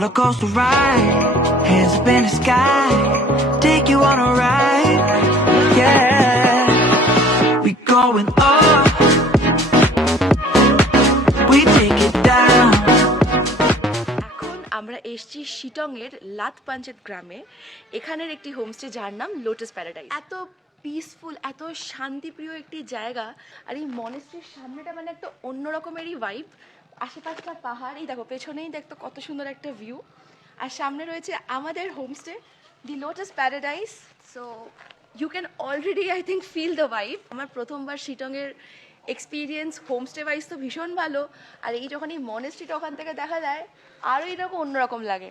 roller coaster ride, hands up in the sky, take you on a ride, yeah. We going up, we take it down. এখন আমরা এসেছি শিটংয়ের লাতপাঞ্চেত গ্রামে। এখানের একটি homestay যার নাম লোটাস প্যারাডাইস। এত পিসফুল, এত শান্তিপ্রিয় একটি জায়গা। আর এই মনেস্ট্রির সামনেটা মানে একটা অন্য রকমেরই ভাইব। আশেপাশটা পাহাড়, এই দেখো পেছনেই দেখতো কত সুন্দর একটা ভিউ। আর সামনে রয়েছে আমাদের homestay, the lotus paradise. So you can already I think feel the vibe. আমার প্রথমবার শিটংয়ের এক্সপিরিয়েন্স হোমস্টে ওয়াইজ তো ভীষণ ভালো। আর এই যখন এই মনেস্ট্রিটা ওখান থেকে দেখা যায় আরও এরকম অন্যরকম লাগে।